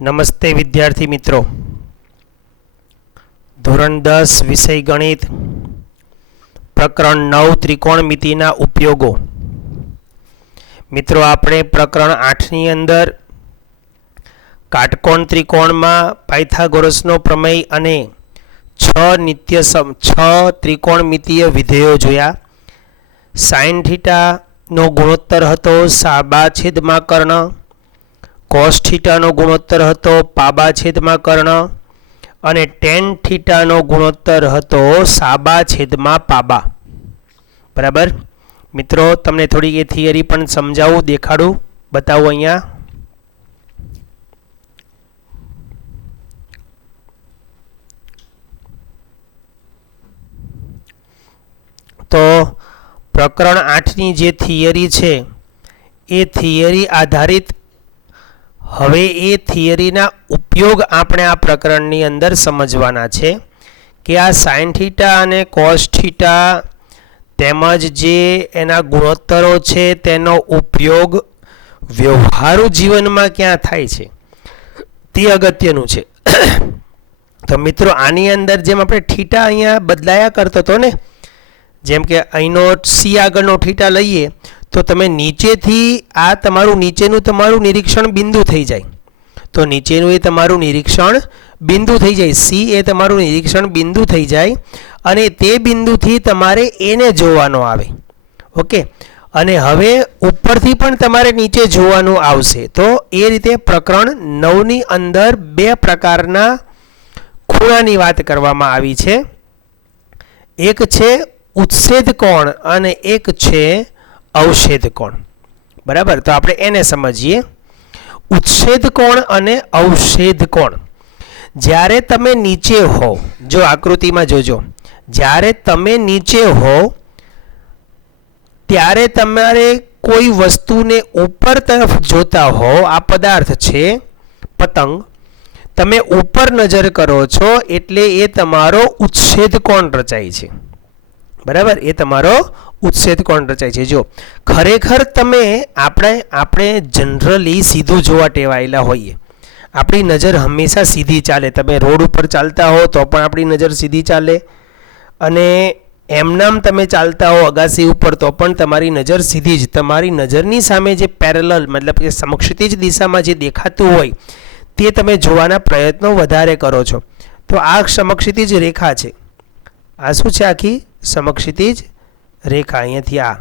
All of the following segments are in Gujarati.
નમસ્તે વિદ્યાર્થી મિત્રો, ધોરણ 10 વિષય ગણિત, પ્રકરણ 9 ત્રિકોણમિતિના ઉપયોગો. મિત્રો, આપણે પ્રકરણ 8 ની અંદર કાટકોણ ત્રિકોણમાં પાયથાગોરસનો પ્રમેય અને 6 ત્રિકોણમિતિય વિધેયો જોયા. સાઇન થીટાનો ગુણોત્તર હતો સાબા છેદમાં કર્ણ, કોસ થીટાનો ગુણોત્તર હતો પાબા છેદમાં કર્ણ અને ટેન થીટાનો ગુણોત્તર હતો સાબા છેદમાં પાબા. બરાબર મિત્રો, તમને થોડી એ થિયરી પણ સમજાવું, દેખાડું, બતાવું અહીંયા. તો પ્રકરણ 8ની જે થિયરી છે એ થિયરી આધારિત હવે એ થિયરીના ઉપયોગ આપણે આ પ્રકરણની અંદર સમજવાના છે કે આ સાઇન થીટા અને કોસ થીટા તેમજ જે એના ગુણોત્તરો છે તેનો ઉપયોગ વ્યવહારુ જીવનમાં ક્યાં થાય છે તે અગત્યનું છે. તો મિત્રો, આની અંદર જેમ આપણે થીટા અહીંયા બદલાયા કરતો હતો ને, જેમ કે અહીંનો સી આગળનો થીટા લઈએ તો તમે નીચેથી આ તમારું નીચેનું તમારું નિરીક્ષણ બિંદુ થઈ જાય. તો નીચેનું એ તમારું નિરીક્ષણ બિંદુ થઈ જાય, સી એ તમારું નિરીક્ષણ બિંદુ થઈ જાય અને તે બિંદુથી તમારે એને જોવાનો આવે. ઓકે, અને હવે ઉપરથી પણ તમારે નીચે જોવાનું આવશે. તો એ રીતે પ્રકરણ 9ની અંદર બે પ્રકારના ખૂણાની વાત કરવામાં આવી છે. એક છે ઉત્સેદ કોણ અને એક છે અવક્ષેદ કોણ. બરાબર, તો આપણે એને સમજીએ. ઉત્સેદ કોણ અને અવક્ષેદ કોણ. જ્યારે તમે નીચે હો, જો આકૃતિમાં જોજો, જ્યારે તમે નીચે હો ત્યારે તમારે કોઈ વસ્તુને ઉપર તરફ જોતા હો, આ પદાર્થ છે પતંગ, તમે ઉપર નજર કરો છો એટલે એ તમારો ઉત્સેદ કોણ રચાય છે. બરાબર, એ તમારો ઉત્સેદ કોણ રચાય છે. જો ખરેખર તમે આપણે જનરલી સીધું જોવા ટેવાયેલા હોઈએ, આપણી નજર હંમેશા સીધી ચાલે. તમે રોડ ઉપર ચાલતા હો તો પણ આપણી નજર સીધી ચાલે અને એમનામ તમે ચાલતા હો અગાસી ઉપર તો પણ તમારી નજર સીધી જ. તમારી નજરની સામે જે પેરેલલ મતલબ કે સમક્ષિતિજ દિશામાં જે દેખાતું હોય તે તમે જોવાના પ્રયત્નો વધારે કરો છો. તો આ સમક્ષિતિજ રેખા છે. આ શું છે? આખી સમક્ષિતિજ રેખા. અહીંયાથી આ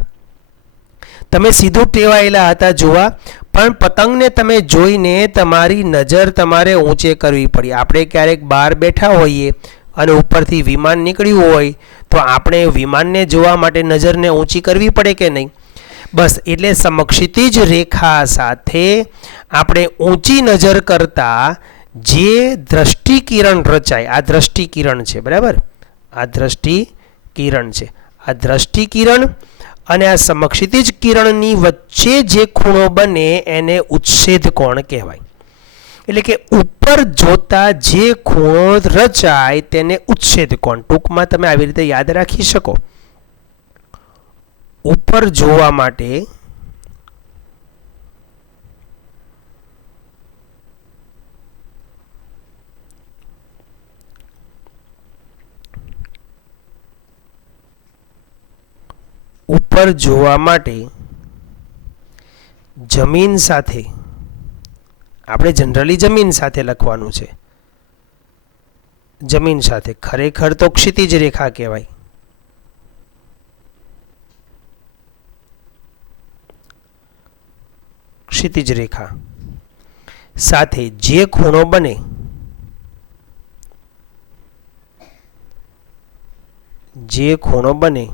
તમે સીધું ટેવાયેલા હતા જોવા, પણ પતંગને તમે જોઈને તમારી નજર તમારે ઊંચે કરવી પડી. આપણે ક્યારેક બહાર બેઠા હોઈએ અને ઉપરથી વિમાન નીકળ્યું હોય તો આપણે વિમાનને જોવા માટે નજરને ઊંચી કરવી પડે કે નહીં? બસ, એટલે સમક્ષિતિજ રેખા સાથે આપણે ઊંચી નજર કરતાં જે દ્રષ્ટિકિરણ રચાય, આ દ્રષ્ટિકિરણ છે. બરાબર, આ દ્રષ્ટિકિરણ છે. આ દ્રષ્ટિકિરણ અને આ સમક્ષિતિજ કિરણની વચ્ચે જે ખૂણો બને એને ઉત્સેદ કોણ કહેવાય. એટલે કે ઉપર જોતા જે ખૂણો રચાય તેને ઉત્સેદ કોણ. ટૂંકમાં તમે આવી રીતે યાદ રાખી શકો. ઉપર જોવા માટે જમીન સાથે આપણે જનરલી જમીન સાથે લખવાનું છે. જમીન સાથે ખરેખર તો ક્ષિતિજ રેખા કહેવાય. ક્ષિતિજ રેખા સાથે જે ખૂણો બને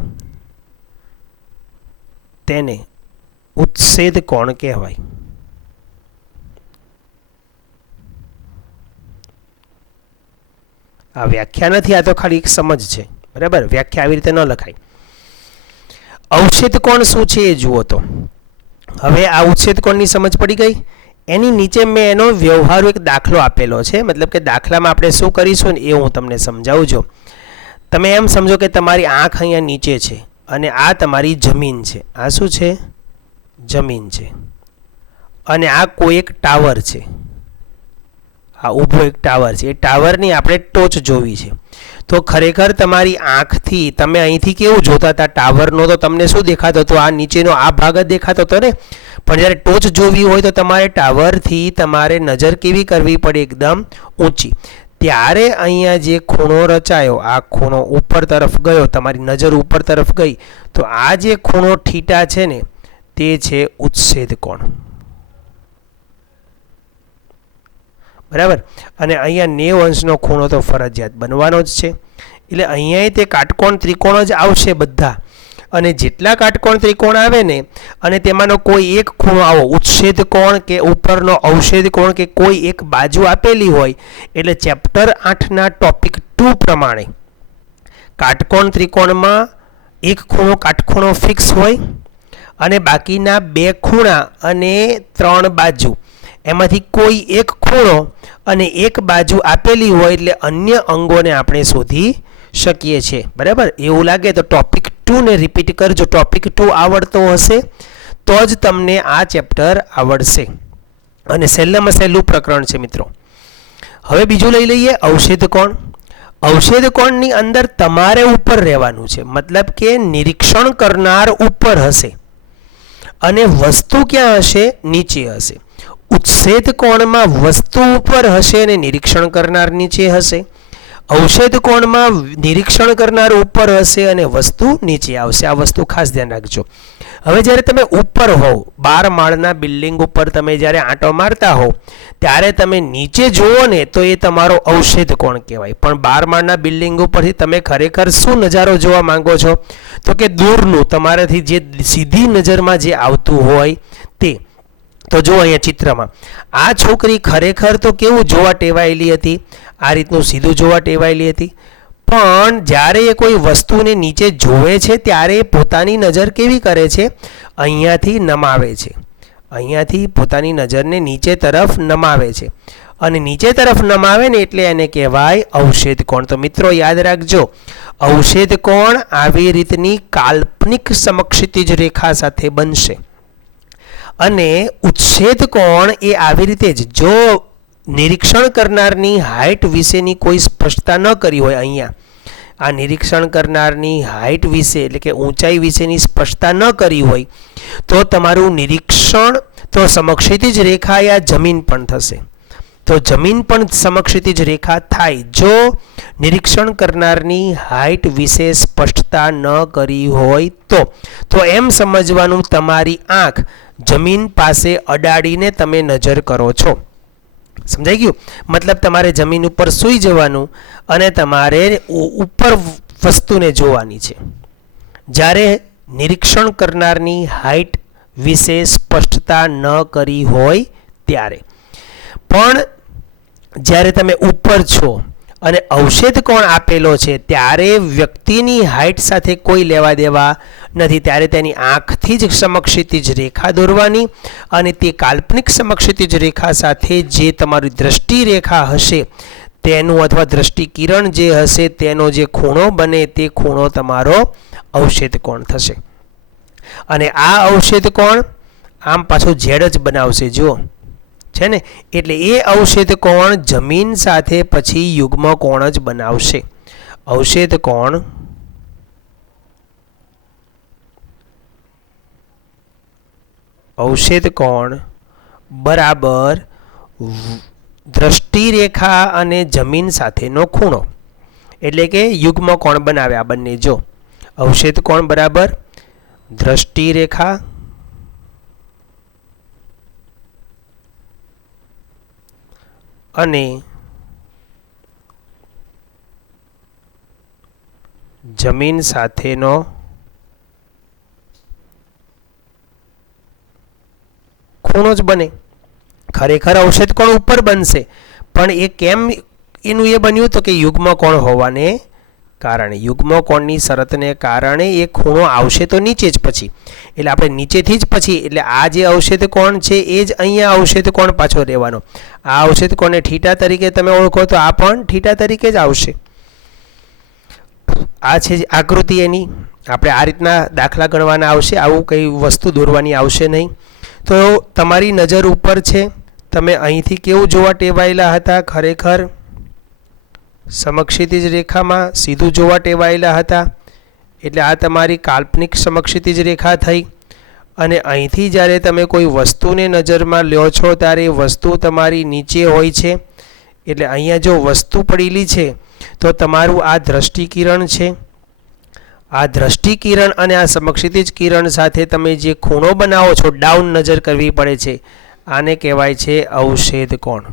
તેને ઉત્સેદ કોણ કહેવાય. આ વ્યાખ્યા નથી, આ તો ખાલી એક સમજ છે. બરાબર, વ્યાખ્યા આવી રીતે ન લખાય. અવક્ષેદ કોણ શું છે એ જુઓ. તો હવે આ ઉત્સેદ કોણની સમજ પડી ગઈ. એની નીચે મેં એનો વ્યવહારુ એક દાખલો આપેલો છે. મતલબ કે દાખલામાં આપણે શું કરીશું ને એ હું તમને સમજાવું છું. તમે એમ સમજો કે તમારી આંખ અહીંયા નીચે છે અને આ તમારી જમીન છે. આ શું છે? જમીન છે. અને આ કોઈ એક ટાવર છે. આ ઊભો એક ટાવર છે, એ ટાવરની આપણે ટોચ જોવી છે. તો ખરેખર તમારી આંખથી તમે અહીંથી કેવું જોતા હતા ટાવરનો, તો તમને શું દેખાતો હતો? આ નીચેનો આ ભાગ જ દેખાતો હતો ને. પણ જ્યારે ટોચ જોવી હોય તો તમારે ટાવરથી તમારે નજર કેવી કરવી પડે? એકદમ ઊંચી. ત્યારે અહીંયા જે ખૂણો રચાયો, આ ખૂણો ઉપર તરફ ગયો, તમારી નજર ઉપર તરફ ગઈ, તો આ જે ખૂણો થીટા છે ને તે છે ઉચ્છેદ કોણ. બરાબર. અને અહીંયા 90 અંશનો ખૂણો તો ફરજિયાત બનવાનો જ છે. એટલે અહીંયા તે કાટકોણ ત્રિકોણ જ આવશે બધા. અને જેટલા કાટકોણ ત્રિકોણ આવે ને અને તેમાંનો કોઈ એક ખૂણો આવો ઉચ્છેદ કોણ કે ઉપરનો અવક્ષેદ કોણ કે કોઈ એક બાજુ આપેલી હોય, એટલે ચેપ્ટર 8ના ટોપિક 2 પ્રમાણે કાટકોણ ત્રિકોણમાં એક ખૂણો કાટખૂણો ફિક્સ હોય અને બાકીના 2 ખૂણા અને 3 બાજુ, એમાંથી કોઈ એક ખૂણો અને એક બાજુ આપેલી હોય, એટલે અન્ય અંગોને આપણે શોધી શકીએ છીએ. બરાબર. એવું લાગે તો ટોપિક 2 ને રિપીટ કરજો. ટોપિક 2 આવડતો હશે તો જ તમને આ ચેપ્ટર આવડશે. અને સહેલામાં સહેલું પ્રકરણ છે મિત્રો. હવે બીજું લઈ લઈએ, અવક્ષેદ કોણ. અવક્ષેદ કોણની અંદર તમારે ઉપર રહેવાનું છે, મતલબ કે નિરીક્ષણ કરનાર ઉપર હશે અને વસ્તુ ક્યાં હશે? નીચે હશે. ઉચ્છેદ કોણમાં વસ્તુ ઉપર હશે અને નિરીક્ષણ કરનાર નીચે હશે. અવક્ષેદ કોણમાં નિરીક્ષણ કરનાર ઉપર હશે અને વસ્તુ નીચે આવશે. આ વસ્તુ ખાસ ધ્યાન રાખજો. હવે જ્યારે તમે ઉપર હોવ, 12 માળના બિલ્ડિંગ ઉપર તમે જ્યારે આંટો મારતા હોવ ત્યારે તમે નીચે જુઓ ને તો એ તમારો અવક્ષેદ કોણ કહેવાય. પણ 12 માળના બિલ્ડિંગ ઉપરથી તમે ખરેખર શું નજારો જોવા માંગો છો? તો કે દૂરનું તમારાથી જે સીધી નજરમાં જે આવતું હોય તે. તો જો અહીંયા ચિત્રમાં આ છોકરી ખરેખર તો કેવું જોવા ટેવાયેલી હતી? આ રીતનું સીધું જોવા ટેવાયેલી હતી. પણ જ્યારે એ કોઈ વસ્તુને નીચે જોવે છે ત્યારે પોતાની નજર કેવી કરે છે? અહીંયાથી નમાવે છે. અહીંયાથી પોતાની નજરને નીચે તરફ નમાવે છે. અને નીચે તરફ નમાવે ને એટલે એને કહેવાય અવક્ષેદ કોણ. તો મિત્રો યાદ રાખજો, અવક્ષેદ કોણ આવી રીતની કાલ્પનિક સમક્ષિતિજ રેખા સાથે બનશે. અને ઉચ્છેદ કોણ એ આવી રીતે જ, જો નિરીક્ષણ કરનારની હાઇટ વિશેની કોઈ સ્પષ્ટતા ન કરી હોય, અહીંયા આ નિરીક્ષણ કરનારની હાઇટ વિશે એટલે કે ઊંચાઈ વિશેની સ્પષ્ટતા ન કરી હોય, તો તમારું નિરીક્ષણ તો સમક્ષિતિજ રેખા યા જમીન પણ થશે. તો જમીન પણ સમક્ષિતિજ રેખા થાય જો નિરીક્ષણ કરનારની હાઇટ વિશે સ્પષ્ટતા ન કરી હોય તો એમ સમજવાનું તમારી આંખ જમીન પાસે અડાડીને તમે નજર કરો છો. સમજાઈ ગયું? મતલબ તમારે જમીન ઉપર સૂઈ જવાનું અને તમારે ઉપર વસ્તુને જોવાની છે જ્યારે નિરીક્ષણ કરનારની હાઇટ વિશે સ્પષ્ટતા ન કરી હોય ત્યારે. પણ જ્યારે તમે ઉપર છો અને અવક્ષેદ કોણ આપેલો છે ત્યારે વ્યક્તિની હાઇટ સાથે કોઈ લેવા દેવા નથી. ત્યારે તેની આંખથી જ સમક્ષિતિજ રેખા દોરવાની અને તે કાલ્પનિક સમક્ષિતિજ રેખા સાથે જે તમારી દ્રષ્ટિ રેખા હશે તેનું અથવા દ્રષ્ટિ કિરણ જે હશે તેનો જે ખૂણો બને તે ખૂણો તમારો અવક્ષેદ કોણ થશે. અને આ અવક્ષેદ કોણ આમ પાછો ઝેડ જ બનાવશે જુઓ છે ને, એટલે એ અવક્ષેદ કોણ જમીન સાથે પછી યુગ્મ કોણ જ બનાવશે. અવક્ષેદ કોણ બરાબર દ્રષ્ટિ રેખા અને જમીન સાથેનો ખૂણો એટલે કે યુગ્મ કોણ બનાવે આ બંને. જો અવક્ષેદ કોણ બરાબર દ્રષ્ટિ રેખા અને જમીન સાથેનો ખૂણો જ બને. ખરેખર અવક્ષેદ કોણ ઉપર બનશે પણ એ કેમ એનું એ બન્યું તો કે યુગ્મ કોણ હોવાને કારણે, યુગ્મ કોણની શરતને કારણે એ ખૂણો આવશે તો નીચે જ પછી, એટલે આપણે નીચેથી જ પછી, એટલે આ જે અવક્ષેદ કોણ છે એ જ અહીંયા અવક્ષેદ કોણ પાછો રહેવાનો. આ અવક્ષેદ કોણને થીટા તરીકે તમે ઓળખો તો આ પણ થીટા તરીકે જ આવશે. આ છે આકૃતિ એની. આપણે આ રીતના દાખલા ગણવાના આવશે, આવું કંઈ વસ્તુ દોરવાની આવશે નહીં. તો તમારી નજર ઉપર છે તમે અહીંથી કેવું જોવા ટેવાયેલા હતા? ખરેખર સમક્ષિતિજ રેખામાં સીધું જોવા ટેવાયેલા હતા. એટલે આ તમારી કાલ્પનિક સમક્ષિતિજ રેખા થઈ. અને અહીંથી જ્યારે તમે કોઈ વસ્તુને નજરમાં લ્યો છો ત્યારે એ વસ્તુ તમારી નીચે હોય છે. એટલે અહીંયા જો વસ્તુ પડેલી છે તો તમારું આ દ્રષ્ટિકિરણ છે. આ દ્રષ્ટિકિરણ અને આ સમક્ષિતિજ કિરણ સાથે તમે જે ખૂણો બનાવો છો, ડાઉન નજર કરવી પડે છે, આને કહેવાય છે અવશેદ કોણ.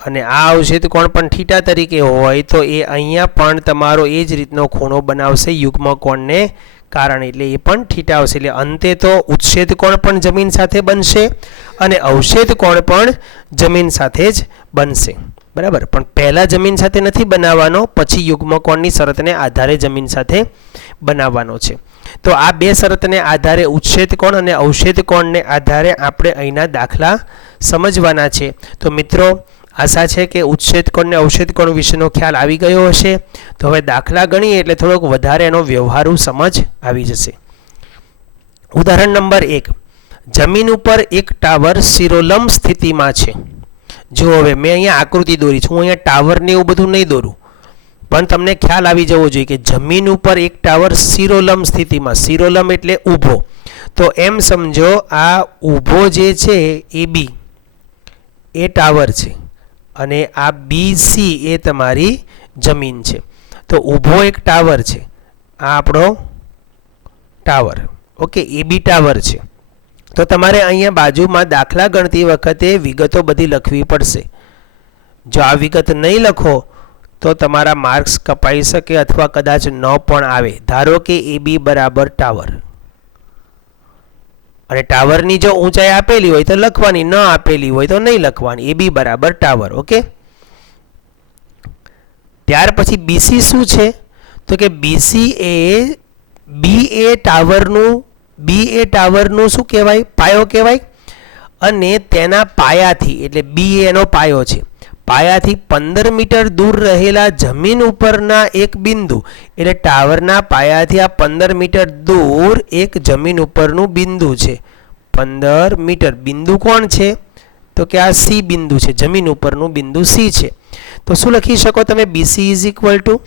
અને આ અવશેદ કોણ પણ થીટા તરીકે હોય તો એ અહીંયા પણ તમારો એ જ રીતનો ખૂણો બનાવશે યુગ્મ કોણને કારણે. એટલે એ પણ થીટા આવશે. એટલે અંતે તો ઉચ્છેદ કોણ પણ જમીન સાથે બનશે અને અવશેદ કોણ પણ જમીન સાથે જ બનશે. બરાબર. પણ પહેલાં જમીન સાથે નથી બનાવવાનો, પછી યુગ્મ કોણની શરતને આધારે જમીન સાથે બનાવવાનો છે. તો આ બે શરતને આધારે ઉચ્છેદ કોણ અને અવશેદ કોણને આધારે આપણે અહીંના દાખલા સમજવાના છે. તો મિત્રો, આશા છે કે ઉચ્છેદ કોણ અને અવશેદ કોણ વિશેનો ખ્યાલ આવી ગયો હશે. તો હવે દાખલા ગણીએ એટલે થોડોક વધારે એનો વ્યવહારુ સમજ આવી જશે. ઉદાહરણ નંબર 1. જમીન ઉપર એક ટાવર શિરોલંબ સ્થિતિમાં છે. જો હવે મેં અહીંયા આકૃતિ દોરી છે, હું અહીંયા ટાવરને એવું બધું નહીં દોરું, પણ તમને ખ્યાલ આવી જવો જોઈએ કે જમીન ઉપર એક ટાવર શિરોલંબ સ્થિતિમાં. શિરોલંબ એટલે ઊભો. તો એમ સમજો આ ઊભો જે છે એ બી એ ટાવર છે અને આ BC એ તમારી જમીન છે. તો ઊભો એક ટાવર છે, આ આપણો ટાવર. ઓકે, એ બી ટાવર છે. તો તમારે અહીંયા બાજુમાં દાખલા ગણતી વખતે વિગતો બધી લખવી પડશે. જો આ વિગત નહીં લખો તો તમારા માર્ક્સ કપાઈ શકે અથવા કદાચ ન પણ આવે. ધારો કે AB બરાબર ટાવર, અને ટાવરની જો ઊંચાઈ આપેલી હોય તો લખવાની, ન આપેલી હોય તો નહીં લખવાની. AB બરાબર ટાવર. ઓકે, ત્યાર પછી BC શું છે? તો કે BC એ B એ ટાવરનું શું કહેવાય? પાયો કહેવાય. અને તેના પાયાથી, એટલે B એનો પાયો છે, પાયાથી 15 મીટર દૂર રહેલા જમીન ઉપરના એક બિંદુ, એટલે ટાવરના પાયાથી આ 15 મીટર દૂર એક જમીન ઉપરનું બિંદુ છે. 15 મીટર બિંદુ કોણ છે? તો કે આ C બિંદુ છે, જમીન ઉપરનું બિંદુ C છે. તો શું લખી શકો તમે? BC ઇઝ ઇક્વલ ટુ,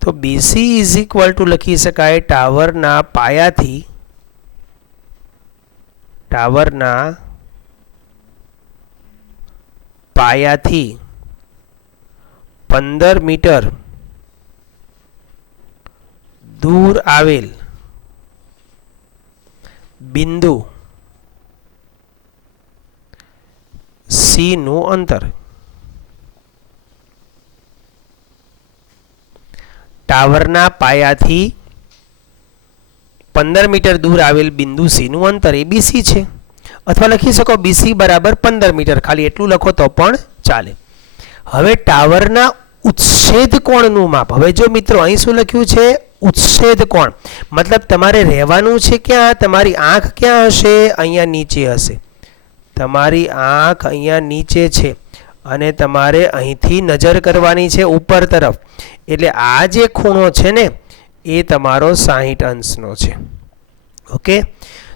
તો BC ઇઝ ઇક્વલ ટુ લખી શકાય ટાવરના પાયાથી 15 મીટર દૂર આવેલ બિંદુ C નું અંતર. ટાવરના પાયાથી 15 મીટર દૂર આવેલ બિંદુ C નું અંતર એ BC છે. અથવા લખી શકો BC બરાબર 15 મીટર, ખાલી એટલું લખો તો પણ ચાલે. હવે ટાવરના ઉચ્છેદ કોણનું માપ. હવે જો મિત્રો અહીં શું લખ્યું છે? ઉચ્છેદ કોણ. મતલબ તમારે રહેવાનું છે ક્યાં? તમારી આંખ ક્યાં હશે? અહીંયા નીચે હશે. તમારી આંખ અહીંયા નીચે છે અને તમારે અહીંથી નજર કરવાની છે ઉપર તરફ. એટલે આ જે ખૂણો છે ને એ તમારો 60 અંશનો છે. ઓકે,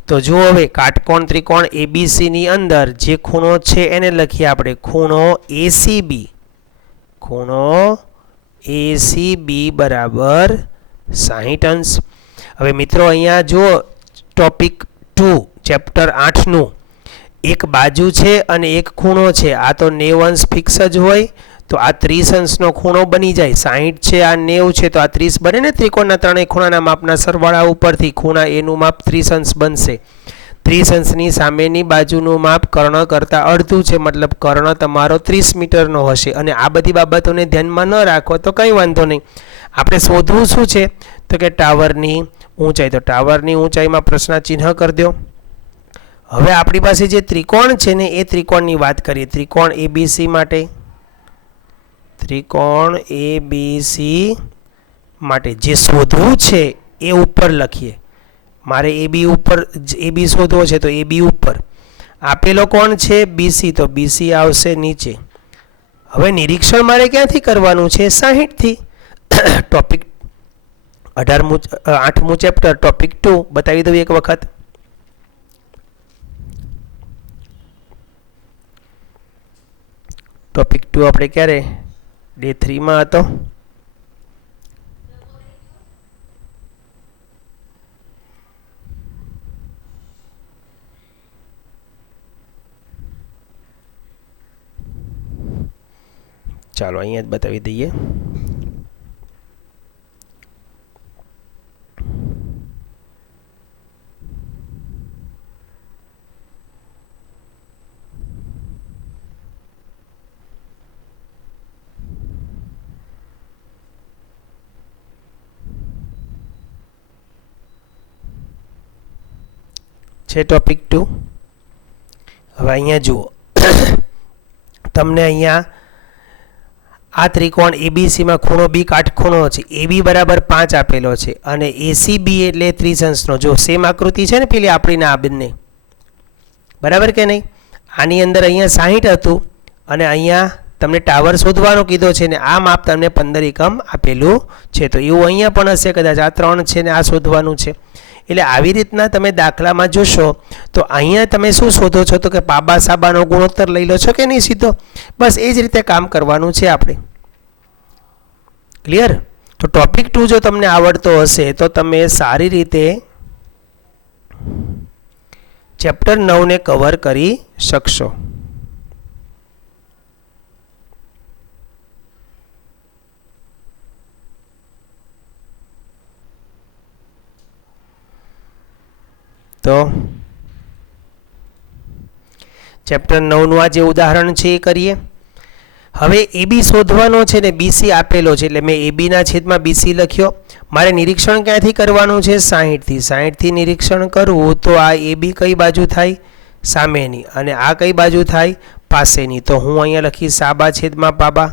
તો જુઓ હવે કાટકોણ ત્રિકોણ ABC ની અંદર જે ખૂણો છે એને લખીએ આપણે ખૂણો ACB. ખૂણો ACB બરાબર 60 અંશ. હવે મિત્રો અહીંયા જુઓ ટોપિક 2 ચેપ્ટર 8નું એક બાજુ છે અને એક ખૂણો છે. આ તો 90 અંશ ફિક્સ જ હોય, તો આ 30 અંશનો ખૂણો બની જાય. 60 છે, આ 90 છે, તો આ 30 બને ને. ત્રિકોણના ત્રણેય ખૂણાના માપના સરવાળા ઉપરથી ખૂણા એનું માપ 30 અંશ બનશે. 30 અંશની સામેની બાજુનું માપ કર્ણ કરતાં અડધું છે, મતલબ કર્ણ તમારો 30 મીટરનો હશે. અને આ બધી બાબતોને ધ્યાનમાં ન રાખો તો કંઈ વાંધો નહીં. આપણે શોધવું શું છે? તો કે ટાવરની ઊંચાઈ. તો ટાવરની ઊંચાઈમાં પ્રશ્નાચિહ્ન કરી દો. હવે આપણી પાસે જે ત્રિકોણ છે ને એ ત્રિકોણની વાત કરીએ. ત્રિકોણ ABC માટે, ત્રિકોણ ABC માટે જે શોધવું છે એ ઉપર લખીએ. મારે AB શોધવો છે તો AB ઉપર. આપેલો કોણ છે? BC, તો BC આવશે નીચે. હવે નિરીક્ષણ મારે ક્યાંથી કરવાનું છે? 60 થી. ટોપિક 8મું ચેપ્ટર ટોપિક 2 બતાવી દઉં એક વખત. ટોપિક 2 આપણે ક્યારે ડે 3 માં હતો. ચાલો અહીંયા જ બતાવી દઈએ. છે ટોપિક 2. હવે અહીંયા જુઓ, તમને અહીંયા આ ત્રિકોણ એબીસીમાં ખૂણો બી કાટખૂણો છે. એબી બરાબર 5 આપેલો છે અને એસીબી એટલે ત્રિજંશનો. જો સેમ આકૃતિ છે ને પેલી આપણી આ બંને, બરાબર કે નહીં? આની અંદર અહીંયા 60 હતું અને અહીંયા તમને ટાવર શોધવાનો કીધો છે ને આ માપ તમને 15 એકમ આપેલું છે. તો એવું અહીંયા પણ હશે કદાચ. આ 3 છે ને આ શોધવાનું છે. એટલે આવી રીતના તમે દાખલામાં જોશો તો અહીંયા તમે શું શોધો છો તો કે પાબા સાબાનો ગુણોત્તર લઈ લો છો કે નહીં સીધો. બસ એ જ રીતે કામ કરવાનું છે આપણે. ક્લિયર? તો ટોપિક 2 જો તમને આવડતો હશે તો તમે સારી રીતે ચેપ્ટર 9 ને કવર કરી શકશો. તો ચેપ્ટર 9 નું આ જે ઉદાહરણ છે એ કરીએ. હવે એબી શોધવાનો છે ને બીસી આપેલો છે એટલે મેં એબી ના છેદમાં બીસી લખ્યો. મારે નિરીક્ષણ ક્યાંથી કરવાનું છે? 60 થી. 60 થી નિરીક્ષણ કરવું તો આ એબી કઈ બાજુ થાય? સામેની. અને આ કઈ બાજુ થાય? પાસેની. તો હું અહીંયા લખી સાબા છેદમાં પાબા.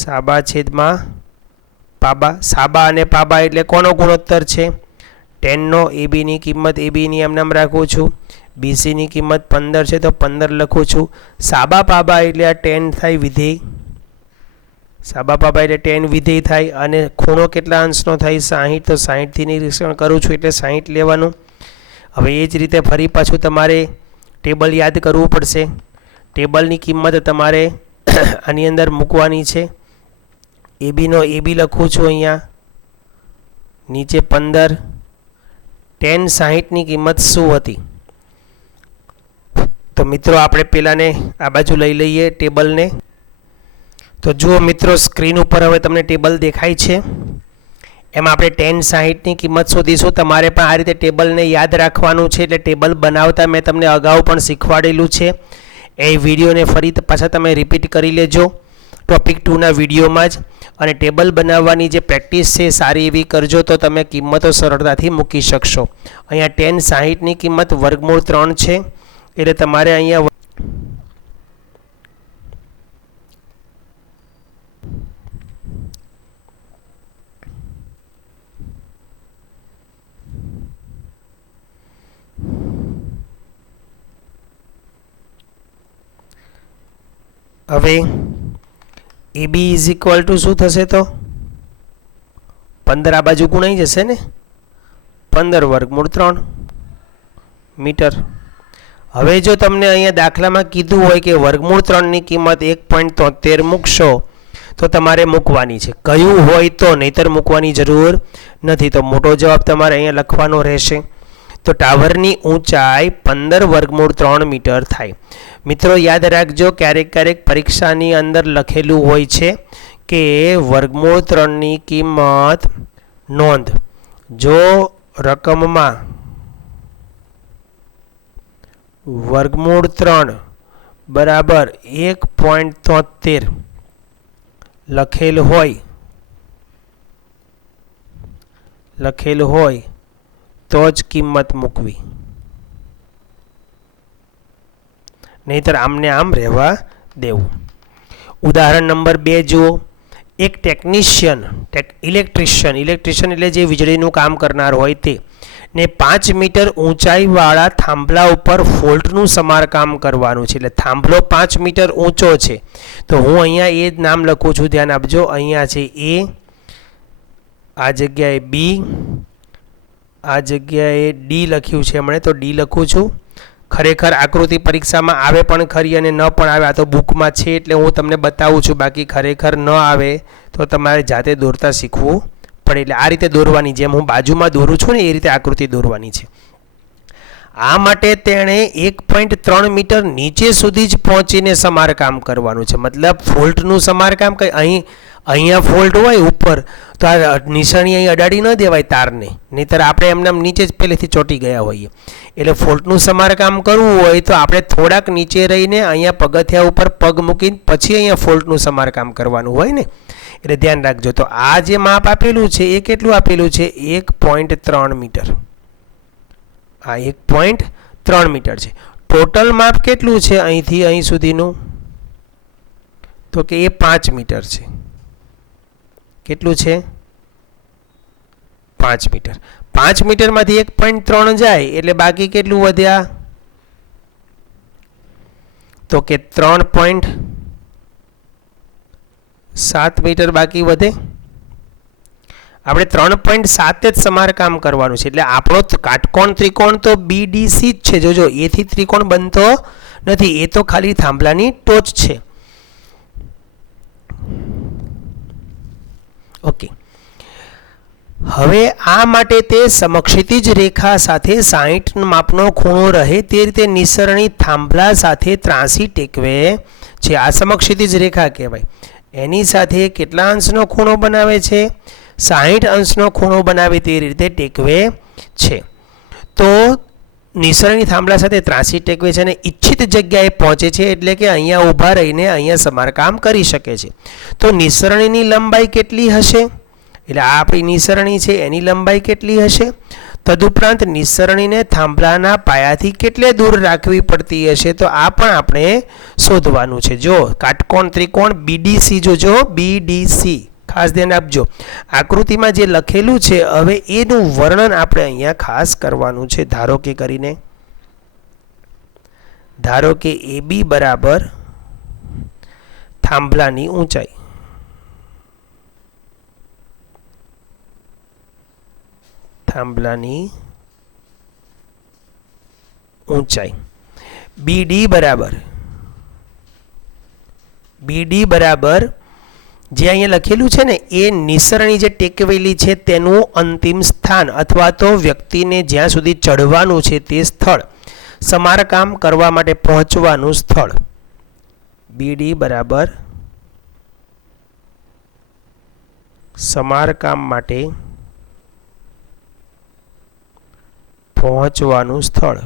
સાબા છેદમાં પાબા. સાબા અને પાબા એટલે કોનો ગુણોત્તર છે? 10 નો. એબી ની કિંમત એબી ની એમ નામ રાખું છું. બીસી ની કિંમત 15 છે તો 15 લખું છું. સાબા પાબા એટલે આ 10 થાય વિધેય. સાબા પાબા એટલે 10 વિધેય થાય. અને ખૂણો કેટલા અંશનો થાય? 60. તો 60 થી નિરીક્ષણ કરું છું એટલે 60 લેવાનું. હવે એ જ રીતે ફરી પાછું તમારે ટેબલ યાદ કરવું પડશે. ટેબલની કિંમત તમારે આની અંદર મૂકવાની છે. એબી નો એબી લખું છું અહીંયા, નીચે 15. 10 60 ની કિંમત શું હતી? તો મિત્રો આપણે પહેલાંને આ બાજુ લઈ લઈએ ટેબલને. તો જુઓ મિત્રો, સ્ક્રીન ઉપર હવે તમને ટેબલ દેખાય છે. એમાં આપણે 10 60 ની કિંમત શોધીશું. તમારે પણ આ રીતે ટેબલને યાદ રાખવાનું છે. એટલે ટેબલ બનાવતા મેં તમને અગાઉ પણ શીખવાડેલું છે. એ વિડીયોને ફરી પાછા તમે રિપીટ કરી લેજો ટોપિક 2 ના વિડીયોમાં જ. અને ટેબલ બનાવવાની જે પ્રેક્ટિસ છે સારી એવી કરજો તો તમે કિંમતો સરળતાથી મૂકી શકશો. અહીંયા 10 60 ની કિંમત વર્ગમૂળ 3 છે એટલે તમારે અહીંયા હવે એબી ઇઝ ઇક્વલ ટુ શું થશે? તો 15 આ બાજુ ગુણાઈ જશે ને. 15 વર્ગમૂળ 3 મીટર. હવે જો તમને અહીંયા દાખલામાં કીધું હોય કે વર્ગમૂળ 3 ની કિંમત 1.73 મૂકશો તો તમારે મૂકવાની છે. કયું હોય તો, નહીતર મૂકવાની જરૂર નથી. તો મોટો જવાબ તમારે અહીંયા લખવાનો રહેશે. તો ટાવરની ઊંચાઈ 15 વર્ગમૂળ 3 મીટર થાય. મિત્રો યાદ રાખજો, ક્યારેક ક્યારેક પરીક્ષાની અંદર લખેલું હોય છે કે વર્ગમૂળ 3 ની કિંમત નોંધ. જો રકમમાં વર્ગમૂળ 3 બરાબર 1.73 લખેલ હોય તો જ કિંમત મૂકવી, નહીતર આમને આમ રહેવા દેવું. ઉદાહરણ નંબર 2 જુઓ. એક ટેકનિશિયન, ઇલેક્ટ્રિશિયન એટલે જે વીજળીનું કામ કરનાર હોય તે, ને 5 મીટર ઊંચાઈવાળા થાંભલા ઉપર ફોલ્ટનું સમારકામ કરવાનું છે. એટલે થાંભલો 5 મીટર ઊંચો છે તો હું અહીંયા એ જ નામ લખું છું, ધ્યાન આપજો. અહીંયા છે એ, આ જગ્યાએ બી, આ જગ્યાએ ડી લખ્યું છે હમણાં, તો ડી લખું છું. ખરેખર આકૃતિ પરીક્ષામાં આવે પણ ખરી અને ન પણ આવે. આ તો બુકમાં છે એટલે હું તમને બતાવું છું, બાકી ખરેખર ન આવે તો તમારે જાતે દોરતા શીખવું પડે. એટલે આ રીતે દોરવાની, જેમ હું બાજુમાં દોરું છું ને એ રીતે આકૃતિ દોરવાની છે. આ માટે તેણે 1.3 મીટર નીચે સુધી જ પહોંચીને સમારકામ કરવાનું છે. મતલબ ફોલ્ટનું સમારકામ કંઈ અહીંયા ફોલ્ટ હોય ઉપર તો આ નિશાની અહીં અડાડી ન દેવાય તારને, નહીંતર આપણે એમને નીચે જ પહેલેથી ચોંટી ગયા હોઈએ. એટલે ફોલ્ટનું સમારકામ કરવું હોય તો આપણે થોડાક નીચે રહીને અહીંયા પગથિયા ઉપર પગ મૂકીને પછી અહીંયા ફોલ્ટનું સમારકામ કરવાનું હોય ને, એટલે ધ્યાન રાખજો. તો આ જે માપ આપેલું છે એ કેટલું આપેલું છે? 1.3 મીટર. આ 1.3 મીટર છે. ટોટલ માપ કેટલું છે અહીંથી અહીં સુધીનું? તો કે એ 5 મીટર છે. કેટલું છે? 5 મીટર. 5 મીટરમાંથી 1.3 જાય એટલે બાકી કેટલું વધ્યા? તો કે 3.7 મીટર બાકી વધે. આપણે 3.7 જ સમારકામ કરવાનું છે. એટલે આપણો કાટકોણ ત્રિકોણ તો BDC જ છે. જોજો, એથી ત્રિકોણ બનતો નથી, એ તો ખાલી થાંભલાની ટોચ છે. ઓકે, હવે આ માટે તે સમક્ષિતિજ રેખા સાથે 60 માપનો ખૂણો રહે તે રીતે નિસરણી થાંભલા સાથે ત્રાંસી ટેકવે છે. આ સમક્ષિતિજ રેખા કહેવાય. એની સાથે કેટલા અંશનો ખૂણો બનાવે છે? 60 અંશનો ખૂણો બનાવે તે રીતે ટેકવે છે. તો નિસરણી થાંભલા સાથે ત્રાંસી ટેકવે છે અને ઈચ્છિત જગ્યાએ પહોંચે છે, એટલે કે અહીંયા ઊભા રહીને અહીંયા સમારકામ કરી શકે છે. તો નિસરણીની લંબાઈ કેટલી હશે? એટલે આ આપણી નિસરણી છે, એની લંબાઈ કેટલી હશે? તદુપરાંત નિસરણીને થાંભલાના પાયાથી કેટલે દૂર રાખવી પડતી હશે? તો આ પણ આપણે શોધવાનું છે. જો કાટકોણ ત્રિકોણ BDC, જોજો BDC ખાસ ધ્યાન આપજો. આકૃતિમાં જે લખેલું છે હવે એનું વર્ણન આપણે અહીંયા ખાસ કરવાનું છે. ધારો કે કરીને, ધારો કે AB બરાબર થાંભલાની ઊંચાઈ, થાંભલાની ઊંચાઈ. BD બરાબર જે અહીંયા લખેલું છે ને એ નિસરણી જે ટેકવેલી છે તેનું અંતિમ સ્થાન અથવા તો વ્યક્તિને જ્યાં સુધી ચડવાનું છે તે સ્થળ, સમારકામ કરવા માટે પહોંચવાનું સ્થળ. BD બરાબર સમારકામ માટે પહોંચવાનું સ્થળ,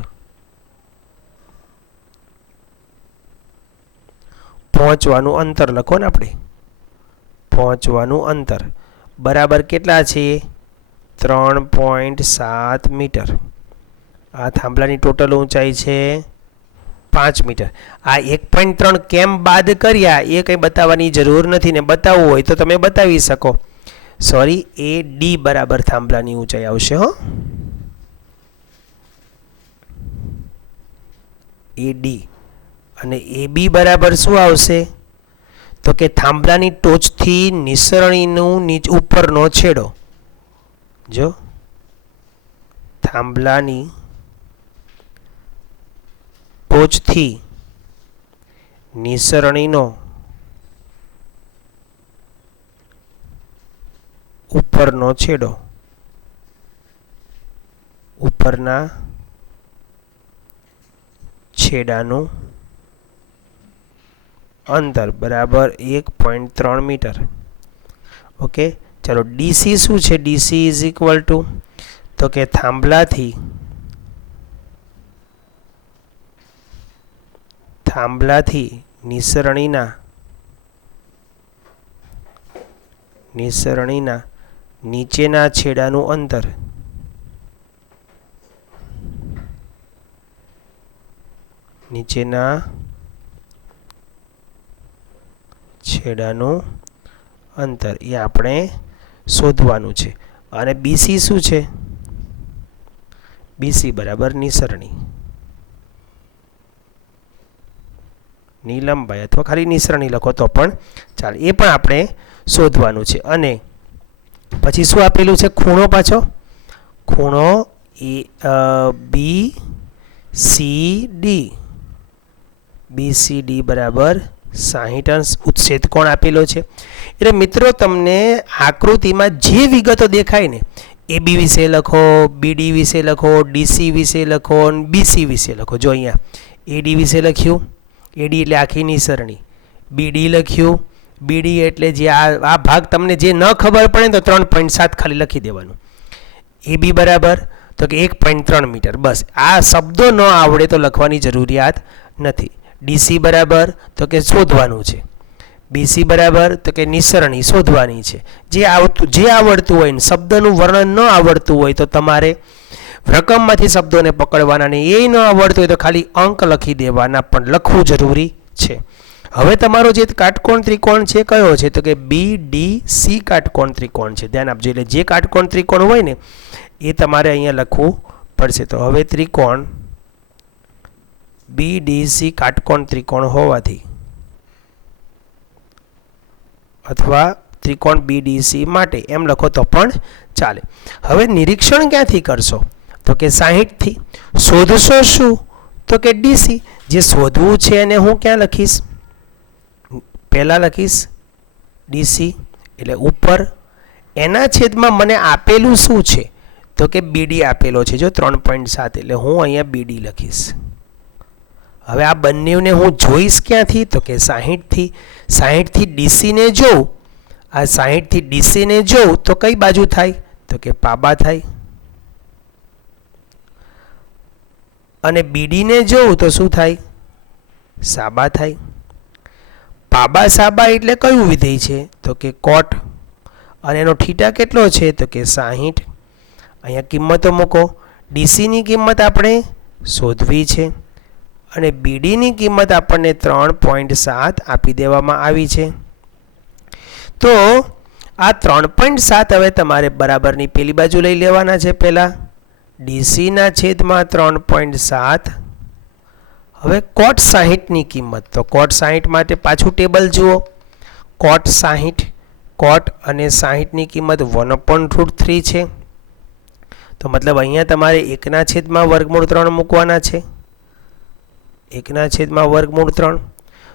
પહોંચવાનું અંતર લખો ને આપણે. પહોંચવાનું અંતર બરાબર કેટલા છે? 3.7 મીટર. આ થાંભલાની ટોટલ ઊંચાઈ છે 5 મીટર. આ 1.3 કેમ બાદ કર્યા એ કંઈ બતાવવાની જરૂર નથી, ને બતાવવું હોય તો તમે બતાવી શકો. સોરી, AD બરાબર થાંભલાની ઊંચાઈ આવશે. હો, AD. અને AB બરાબર શું આવશે? તો કે થાંભલાની ટોચથી નિસરણીનું ઉપરનો છેડો. જો થાંભલાની ટોચથી નિસરણીનો ઉપરનો છેડો, ઉપરના છેડાનું અંતર બરાબર 1.3 મીટર. ઓકે, ચલો DC શું છે? DC ઇઝ ઇક્વલ ટુ, તો કે થાંભલાથી નિસરણીના નીચેના છેડાનું અંતર, નીચેના છેડાનું અંતર એ આપણે શોધવાનું છે. અને BC શું છે? BC બરાબર નિસરણી ની લંબાઈ, અથવા ખાલી નિસરણી લખો તો પણ ચાલે, એ પણ આપણે શોધવાનું છે. અને પછી શું આપેલું છે? ખૂણો. પાછો ખૂણો CD BCD બરાબર 60 અંશ ઉચ્છેદ કોણ આપેલો છે. એટલે મિત્રો તમને આકૃતિમાં જે વિગતો દેખાય ને AB વિશે લખો, BD વિશે લખો, DC વિશે લખો અને BC વિશે લખો. જો અહીંયા AD વિશે લખ્યું, AD એટલે આખીની સરણી, BD લખ્યું, BD એટલે જે આ ભાગ તમને જે ન ખબર પડે તો 3.7 ખાલી લખી દેવાનું. AB બરાબર તો કે 1.3 મીટર, બસ. આ શબ્દો ન આવડે તો લખવાની જરૂરિયાત નથી. DC બરાબર તો કે શોધવાનું છે. BC બરાબર તો કે નિસરણી શોધવાની છે. જે આવડતું હોય ને શબ્દનું વર્ણન ન આવડતું હોય તો તમારે રકમમાંથી શબ્દોને પકડવાના, ને એ ન આવડતું હોય તો ખાલી અંક લખી દેવાના, પણ લખવું જરૂરી છે. હવે તમારો જે કાટકોણ ત્રિકોણ છે કયો છે તો કે BDC કાટકોણ ત્રિકોણ છે. ધ્યાન આપજો. એટલે જે કાટકોણ ત્રિકોણ હોય ને એ તમારે અહીંયા લખવું પડશે. તો હવે ત્રિકોણ BDC કાટકોણ ત્રિકોણ હોવાથી અથવા ત્રિકોણ BDC માટે એમ લખો તો પણ ચાલે. હવે નિરીક્ષણ ક્યાંથી કરશો તો કે 60 થી. શોધશો શું તો કે DC. જે શોધવું છે એને હું ક્યાં લખીશ? પહેલાં લખીશ DC એટલે ઉપર. એના છેદમાં મને આપેલું શું છે તો કે BD આપેલો છે. જો 3.7 એટલે હું અહીંયા BD લખીશ. હવે આ બંનેને હું જોઈશ ક્યાંથી તો કે 60 થી. 60 થી DC ને જોઉં, આ 60 થી DC ને જોઉં તો કઈ બાજુ થાય તો કે પાબા થાય. અને BD ને જોઉં તો શું થાય? સાબા થાય. પાબા સાબા એટલે કયું વિધેય છે તો કે કોટ. અને એનો થીટા કેટલો છે તો કે 60. અહીંયા કિંમતો મૂકો. DC ની કિંમત આપણે શોધવી છે અને BD ની કિંમત આપણને 3.7 આપી દેવામાં આવી છે. તો આ 3.7 હવે તમારે બરાબરની પેલી બાજુ લઈ લેવાના છે. પહેલાં DC ના છેદમાં 3.7. હવે કોટ 60 ની કિંમત, તો કોટ 60 માટે પાછું ટેબલ જુઓ. કોટ 60, કોટ અને 60 ની કિંમત 1/√3 છે. તો મતલબ અહીંયા તમારે 1/√3 મૂકવાના છે. 1/√3.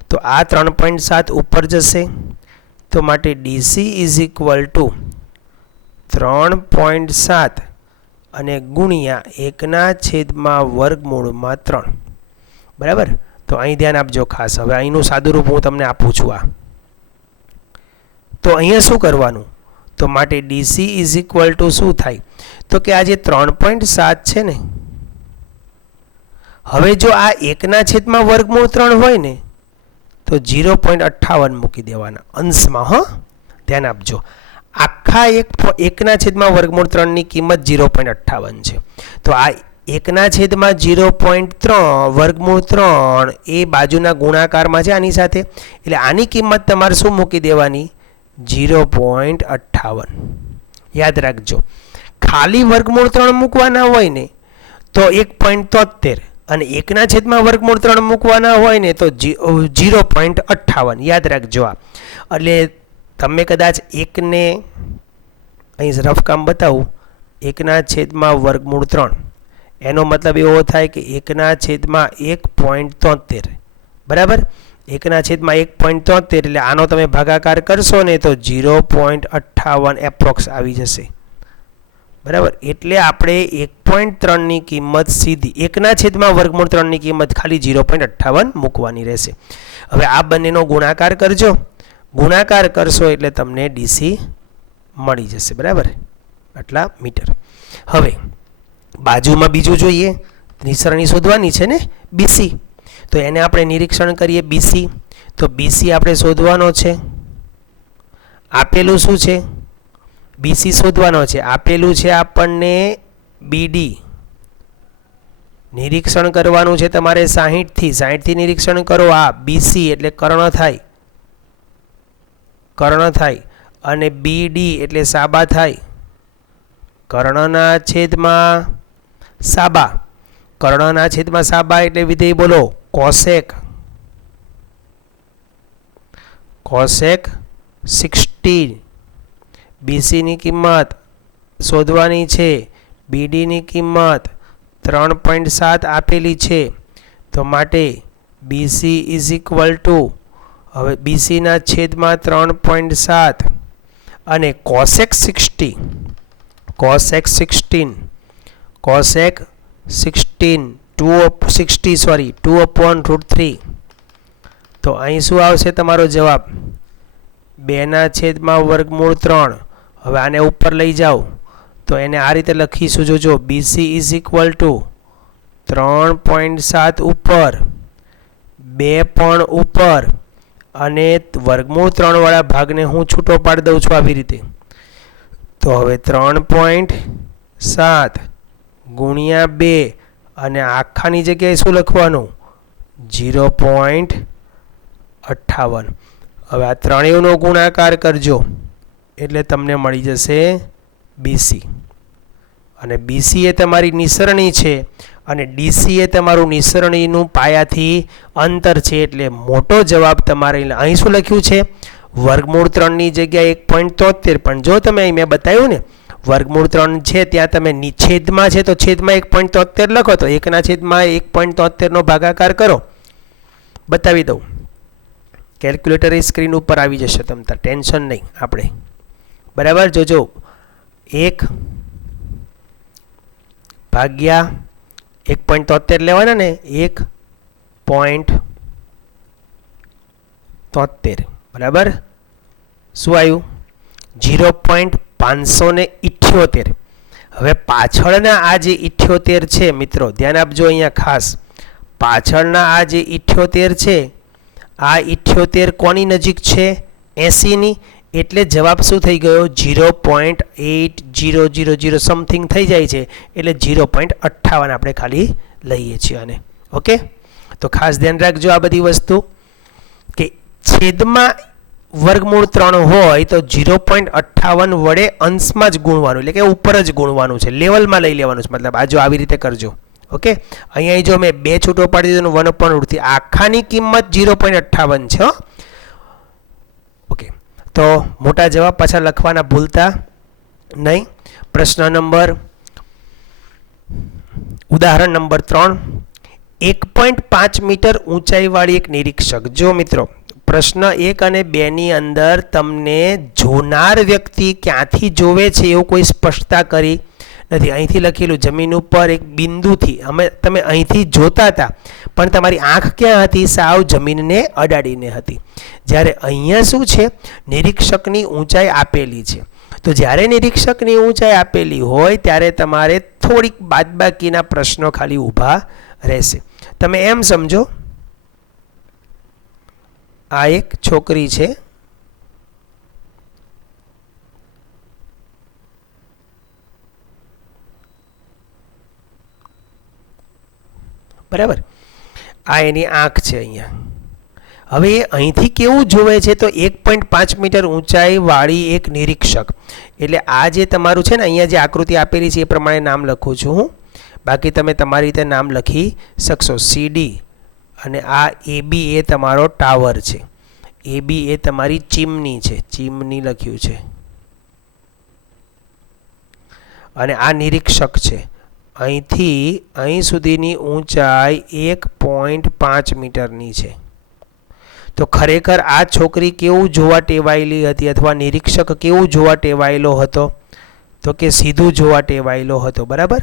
તો આ 3.7 ઉપર જશે. તો માટે DC = 3.7 અને ગુણ્યા 1/√3. બરાબર. તો અહીં ધ્યાન આપજો ખાસ. હવે અહીંનું સાદું રૂપ હું તમને આપું છું. આ તો અહીંયા શું કરવાનું તો માટે DC = શું થાય તો કે આ જે 3.7 છે ને, હવે જો આ 1/√3 હોય ને તો 0.58 મૂકી દેવાના અંશમાં. હા, ધ્યાન આપજો. આખા 1/√3 ની કિંમત 0.58 છે. તો આ 1/0.3 એ બાજુના ગુણાકારમાં છે આની સાથે. એટલે આની કિંમત તમારે શું મૂકી દેવાની? 0.58. યાદ રાખજો. ખાલી √3 મૂકવાના હોય ને તો 1.73 અને 1/√3 મૂકવાના હોય ને તો 0.58. યાદ રાખજો. આ એટલે તમે કદાચ એકને અહીં રફ કામ બતાવું, 1/√3 એનો મતલબ એવો થાય કે 1/1.73. બરાબર. 1/1.73 એટલે આનો તમે ભાગાકાર કરશો ને તો 0.58 એપ્રોક્સ આવી જશે. બરાબર. એટલે આપણે 1.3 ની કિંમત સીધી 1/√3 ની કિંમત ખાલી 0.58 મૂકવાની રહેશે. હવે આ બંનેનો ગુણાકાર કરજો. ગુણાકાર કરશો એટલે તમને DC મળી જશે. બરાબર, આટલા મીટર. હવે બાજુમાં બીજું જોઈએ. નિસરણી શોધવાની છે ને BC. તો એને આપણે નિરીક્ષણ કરીએ BC. તો BC આપણે શોધવાનો છે. આપેલું શું છે? BC શોધવાનો છે. આપેલું છે આપણને BD. નિરીક્ષણ કરવાનું છે તમારે 60 થી. 60 થી નિરીક્ષણ કરો. આ BC એટલે કર્ણ થાય, કર્ણ થાય. અને BD એટલે સાબા થાય. કર્ણના છેદમાં સાબા. કર્ણના છેદમાં સાબા એટલે વિધેય બોલો કોસેક. કોસેક 60. BC ની કિંમત શોધવાની છે. BD ની કિંમત 3.7 આપેલી છે, તો માટે BC ઇઝ ઇક્વલ ટુ, હવે BCના છેદમાં 3.7 અને કોસેક 16 2/3, તો અહીં શું આવશે તમારો જવાબ? 2/3. હવે આને ઉપર લઈ જાઓ તો એને આ રીતે લખીશું, જોજો BC ઇઝ ઇક્વલ ટુ 3.7 ઉપર, 2 પણ ઉપર, અને વર્ગમૂળ 3 વાળા ભાગને હું છૂટો પાડી દઉં છું આવી રીતે. તો હવે 3.7 ગુણ્યા 2 અને આખાની જગ્યાએ શું લખવાનું? 0.58. હવે આ ત્રણેયનો ગુણાકાર કરજો એટલે તમને મળી જશે BC, અને BC એ તમારી નિસરણી છે અને DC એ તમારું નિસરણીનું પાયાથી અંતર છે, એટલે મોટો જવાબ તમારે અહીં શું લખ્યું છે? વર્ગમૂળ 3ની જગ્યાએ 1.73, પણ જો તમે અહીં મેં બતાવ્યું ને વર્ગમૂળ 3 છે ત્યાં તમે છેદમાં છે તો છેદમાં 1.73 લખો, તો 1/1.73નો ભાગાકાર કરો. બતાવી દઉં, કેલ્ક્યુલેટર એ સ્ક્રીન ઉપર આવી જશે, તમતાર ટેન્શન નહીં આપણે. બરાબર, જોજો 1 ભાગ્યા 1.73 લેવાના ને, 1.73, બરાબર. શું આવ્યું? 0.578. હવે પાછળના આ જે 78 છે મિત્રો, ધ્યાન આપજો અહીંયા ખાસ, પાછળના આ જે 78 છે, આ 78 કોની નજીક છે? 80ની, એટલે જવાબ શું થઈ ગયો? 0.8000 સમથિંગ થઈ જાય છે, એટલે 0.58 આપણે ખાલી લઈએ છીએ આને. ઓકે, તો ખાસ ધ્યાન રાખજો આ બધી વસ્તુ, કે છેદમાં વર્ગમૂળ 3 હોય તો 0.58 વડે અંશમાં જ ગુણવાનું, એટલે કે ઉપર જ ગુણવાનું છે, લેવલમાં લઈ લેવાનું છે, મતલબ આ જો આવી રીતે કરજો. ઓકે, અહીંયા જો મેં 2 છૂટો પાડી દીધો 1/√થી, આખાની કિંમત 0.58 છે. ઓકે, તો મોટા જવાબ પાછા લખવાના ભૂલતા નહીં. પ્રશ્ન નંબર, ઉદાહરણ નંબર 3, 1.5 મીટર ઊંચાઈવાળી એક નિરીક્ષક. જો મિત્રો, પ્રશ્ન 1 અને 2 ની અંદર તમને જોનાર વ્યક્તિ ક્યાંથી જોવે છે એવું કોઈ સ્પષ્ટતા કરી નથી. અહીંથી લખેલું જમીન ઉપર એક બિંદુથી, તમે અહીંથી જોતા હતા, પણ તમારી આંખ ક્યાં હતી? સાવ જમીનને અડાડીને હતી. જ્યારે અહીંયા શું છે? નિરીક્ષકની ઊંચાઈ આપેલી છે. તો જ્યારે નિરીક્ષકની ઊંચાઈ આપેલી હોય ત્યારે તમારે થોડીક બાદબાકીના પ્રશ્નો ખાલી ઊભા રહેશે. તમે એમ સમજો, આ એક છોકરી છે, બરાબર, આ એની આંખ છે અહીંયા. હવે એ અહીંથી કેવું જોવે છે? તો 1.5 મીટર ઊંચાઈ વાળી એક નિરીક્ષક, એટલે આ જે તમારું છે ને, અહીંયા જે આકૃતિ આપેલી છે એ પ્રમાણે નામ લખું છું હું, બાકી તમે તમારી રીતે નામ લખી શકશો. CD અને આ AB એ તમારો ટાવર છે, AB એ તમારી ચીમની છે, ચીમની લખ્યું છે, અને આ નિરીક્ષક છે. અહીંથી અહીં સુધીની ઊંચાઈ 1.5 મીટરની છે. તો ખરેખર આ છોકરી કેવું જોવા ટેવાયેલી હતી, અથવા નિરીક્ષક કેવું જોવા ટેવાયેલો હતો? તો કે સીધું જોવા ટેવાયેલો હતો. બરાબર,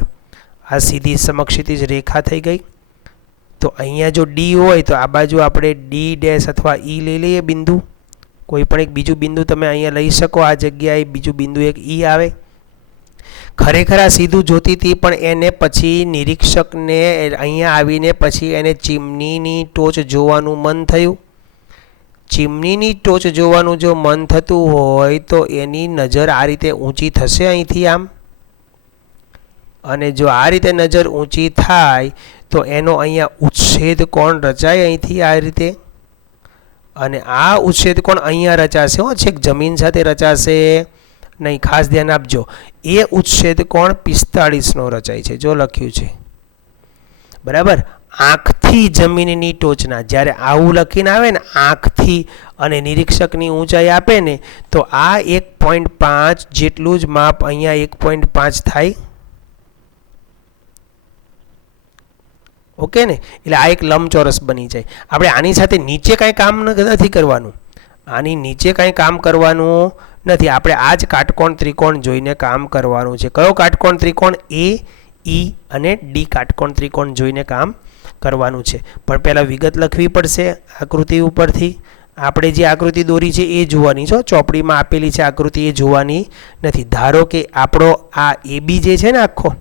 આ સીધી સમક્ષિતિજ રેખા થઈ ગઈ. તો અહીંયા જો D હોય તો આ બાજુ આપણે D' અથવા E લઈ લઈએ બિંદુ, કોઈ પણ એક બીજું બિંદુ તમે અહીંયા લઈ શકો. આ જગ્યાએ બીજું બિંદુ એક E આવે. ખરેખર આ સીધું જોતી હતી, પણ એને પછી નિરીક્ષકને અહીંયા આવીને પછી એને ચીમનીની ટોચ જોવાનું મન થયું. ચીમનીની ટોચ જોવાનું જો મન થતું હોય તો એની નજર આ રીતે ઊંચી થશે અહીંથી આમ, અને જો આ રીતે નજર ઊંચી થાય તો એનો અહીંયા ઉચ્છેદ કોણ રચાય અહીંથી આ રીતે, અને આ ઉચ્છેદ કોણ અહીંયા રચાશે, છેક જમીન સાથે રચાશે નહીં. ખાસ ધ્યાન આપજો, એ ઉચ્છેદ કોણ 45નો રચાય છે, જો લખ્યું છે. બરાબર, આંખથી જમીનની ટોચના, જ્યારે આવું લખીને આવે ને આંખથી અને નિરીક્ષકની ઊંચાઈ આપે ને, તો આ 1.5 જેટલું જ માપ અહીંયા 1.5 થાય. ઓકે ને, એટલે આ એક લંબચોરસ બની જાય. આપણે આની સાથે નીચે કાંઈ કામ નથી કરવાનું, આની નીચે કાંઈ કામ કરવાનું નથી. આપણે આ જ કાટકોણ ત્રિકોણ જોઈને કામ કરવાનું છે. કયો કાટકોણ ત્રિકોણ? એ, ઈ અને ડી કાટકોણ ત્રિકોણ જોઈને કામ કરવાનું છે. પણ પહેલાં વિગત લખવી પડશે આકૃતિ ઉપરથી. આપણે જે આકૃતિ દોરી છે એ જોવાની છે, ચોપડીમાં આપેલી છે આકૃતિ એ જોવાની નથી. ધારો કે આપણો આ એ બી જે છે ને આખો,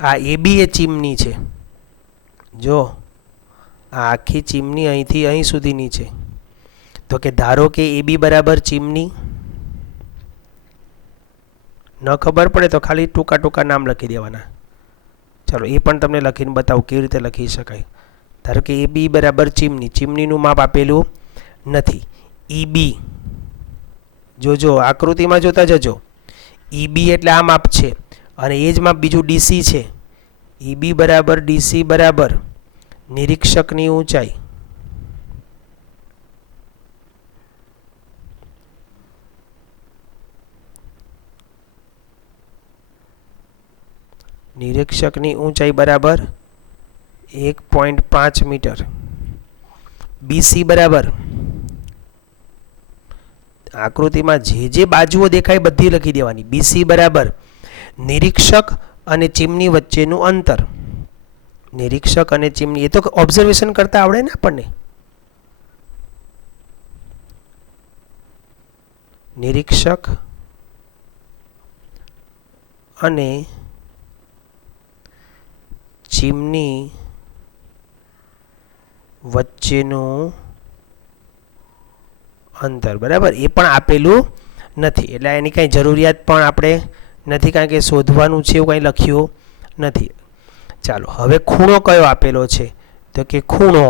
આ એ બી એ ચીમની છે. જો આ આખી ચીમની અહીંથી અહીં સુધીની છે. તો કે ધારો કે એ બી બરાબર ચીમની. ન ખબર પડે તો ખાલી ટૂંકા ટૂંકા નામ લખી દેવાના. ચાલો એ પણ તમને લખીને બતાવું કેવી રીતે લખી શકાય. ધારો કે એ બી બરાબર ચીમની, ચીમનીનું માપ આપેલું નથી. ઈ બી જોજો આકૃતિમાં જોતા જજો. ઈ બી એટલે આ માપ છે અને એ જ માપ બીજું ડીસી છે. ઈ બી બરાબર ડીસી બરાબર નિરીક્ષકની ઊંચાઈ. નિરીક્ષકની ઊંચાઈ બરાબર 1.5 મીટર. બીસી બરાબર આકૃતિમાં જે બાજુઓ દેખાય બધી લખી દેવાની. બીસી બરાબર નિરીક્ષક અને ચીમની વચ્ચેનું અંતર. નિરીક્ષક અને ચીમની, એ તો ઓબ્ઝર્વેશન કરતા આવડે ને આપણને. નિરીક્ષક અને ચીમની વચ્ચેનું અંતર, બરાબર, એ પણ આપેલું નથી. એટલે એની કાંઈ જરૂરિયાત પણ આપણે નથી, કારણ કે શોધવાનું છે એવું કાંઈ લખ્યું નથી. ચાલો હવે ખૂણો કયો આપેલો છે? તો કે ખૂણો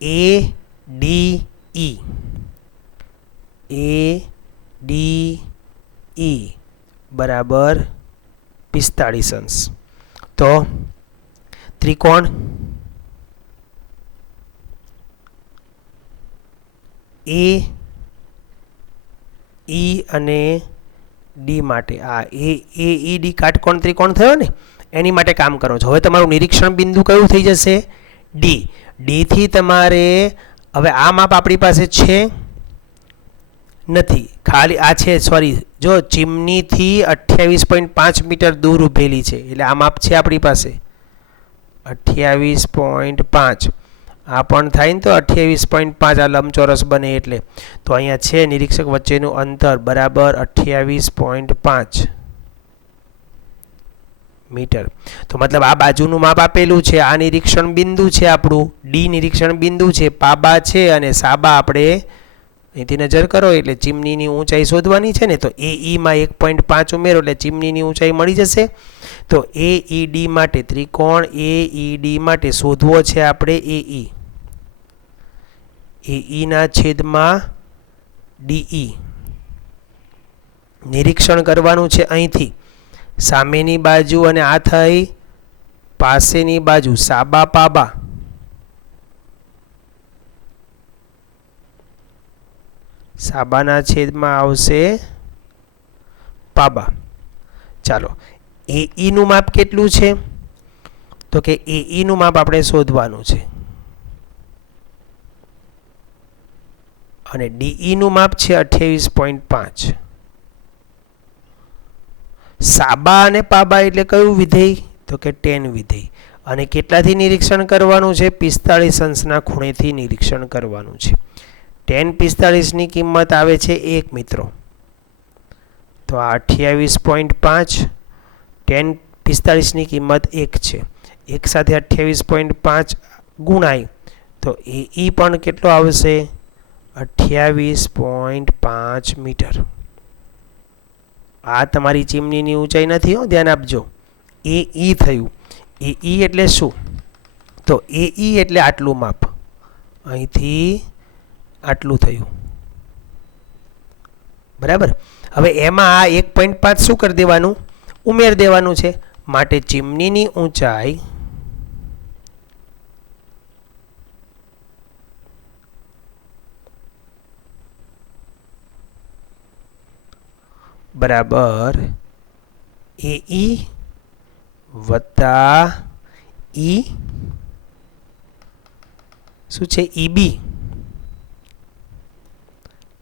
એ ડી ઈ. એ ડી ઈ બરાબર 45 અંશ. તો ત્રિકોણ એ ઈ અને ડી માટે, આ એ ઈ ડી કાટકોણ ત્રિકોણ થયો ને, એની માટે કામ કરો છો. હવે તમારું નિરીક્ષણ બિંદુ કયું થઈ જશે? ડી. ડી થી તમારે હવે આ માપ આપણી પાસે છે નથી, ખાલી આ છે, સોરી, જો ચીમનીથી 28.5 મીટર દૂર ઊભેલી છે, એટલે આ માપ છે આપણી પાસે 28.5. આ પણ થાય ને તો 28.5 આ લંબચોરસ બને એટલે. તો અહીંયા છે નિરીક્ષક વચ્ચેનું અંતર બરાબર 28.5 મીટર. તો મતલબ આ બાજુનું માપ આપેલું છે. આ નિરીક્ષણ બિંદુ છે આપણું, ડી નિરીક્ષણ બિંદુ છે, પાબા છે અને સાબા આપણે અહીંથી નજર કરો એટલે ચીમનીની ઊંચાઈ શોધવાની છે ને. તો એ ઈમાં 1.5 ઉમેરો એટલે ચીમનીની ઊંચાઈ મળી જશે. તો એ ઈ ડી માટે, ત્રિકોણ એ ઈ ડી માટે શોધવો છે આપણે એ ઈ. એ ઈના છેદમાં ડીઈ. નિરીક્ષણ કરવાનું છે અહીંથી સામેની બાજુ અને આ થઈ પાસેની બાજુ, સાબા પાબા. સાબાના છેદમાં આવશે પાબા. ચાલો એ ઈનું માપ કેટલું છે? તો કે એ ઈનું માપ આપણે શોધવાનું છે અને ડીઈનું માપ છે 28.5. સાબા અને પાબા એટલે કયું વિધેય? તો કે tan વિધેય. અને કેટલાથી નિરીક્ષણ કરવાનું છે? 45 અંશના ખૂણેથી નિરીક્ષણ કરવાનું છે. tan 45 ની કિંમત આવે છે 1 મિત્રો. તો આ 28.5 tan 45 ની કિંમત 1 છે. 1 સાથે 28.5 ગુણાય તો એ ઈ પણ કેટલો આવશે? 28.5 મીટર. આ તમારી ચીમનીની ઊંચાઈ નથી હો, ધ્યાન આપજો. એ ઈ થયું. એ ઈ એટલે શું? તો એ ઈ એટલે આટલું માપ, અહીંથી આટલું થયું, બરાબર. હવે એમાં આ 1.5 શું કરી દેવાનું? ઉમેર દેવાનું છે. માટે ચીમનીની ઊંચાઈ બરાબર એ ઈ વત્તા ઈ શું છે ઈબી,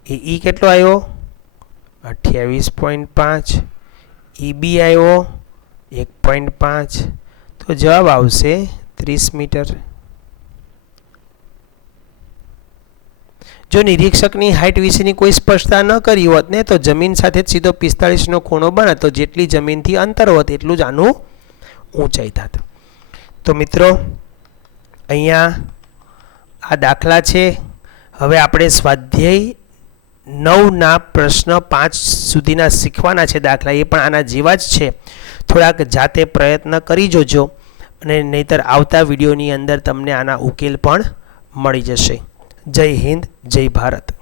એ ઈ કેટલો આવ્યો 28.5, ઈબી આવ્યો 1.5, તો જવાબ આવશે 30 મીટર. જો નિરીક્ષકની હાઇટ વિશેની કોઈ સ્પષ્ટતા ન કરી હોત ને તો જમીન સાથે જ સીધો 45નો ખૂણો બને, તો જેટલી જમીનથી અંતર હોત એટલું જ આનું ઊંચાઈ થાત. તો મિત્રો અહીંયા આ દાખલા છે. હવે આપણે સ્વાધ્યાય 9ના પ્રશ્ન 5 સુધીના શીખવાના છે દાખલા, એ પણ આના જેવા જ છે. થોડાક જાતે પ્રયત્ન કરી જોજો, અને નહીંતર આવતા વિડીયોની અંદર તમને આના ઉકેલ પણ મળી જશે. જય હિન્દ, જય ભારત.